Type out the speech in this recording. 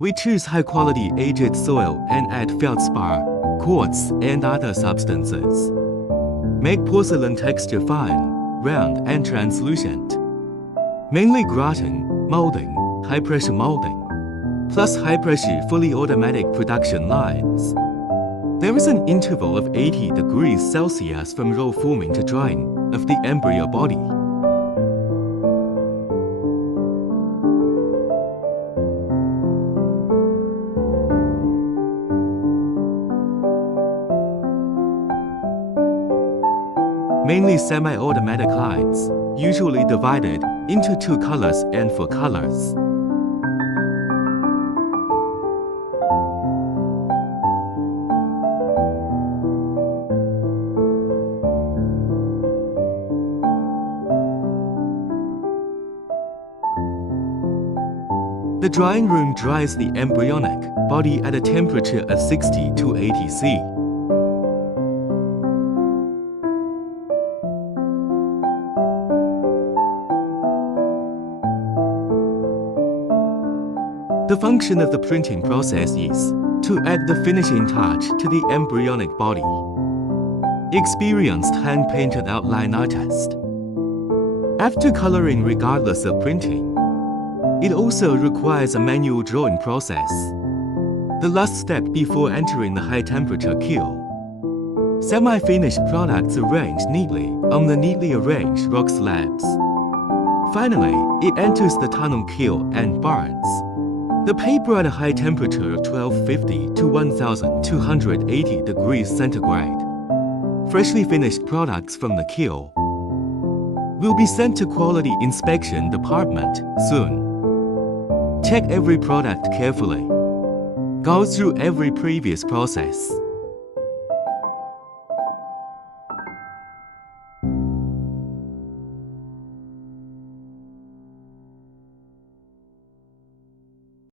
We choose high-quality aged soil and add feldspar, quartz, and other substances. Make porcelain texture fine, round, and translucent. Mainly grouting, molding, high-pressure molding, plus high-pressure fully automatic production lines. There is an interval of 80 degrees Celsius from roll forming to drying of the embryo body. Mainly semi-automatic lines, usually divided into 2 colors and 4 colors. The drying room dries the embryonic body at a temperature of 60 to 80 C. The function of the printing process is to add the finishing touch to the embryonic body. Experienced hand-painted outline artist. After coloring regardless of printing, it also requires a manual drawing process. The last step before entering the high-temperature kiln. Semi-finished products arranged neatly on the neatly arranged rock slabs. Finally, it enters the tunnel kiln and burns. The paper at a high temperature of 1250 to 1280 degrees centigrade. Freshly finished products from the kiln will be sent to quality inspection department soon. Check every product carefully. Go through every previous process.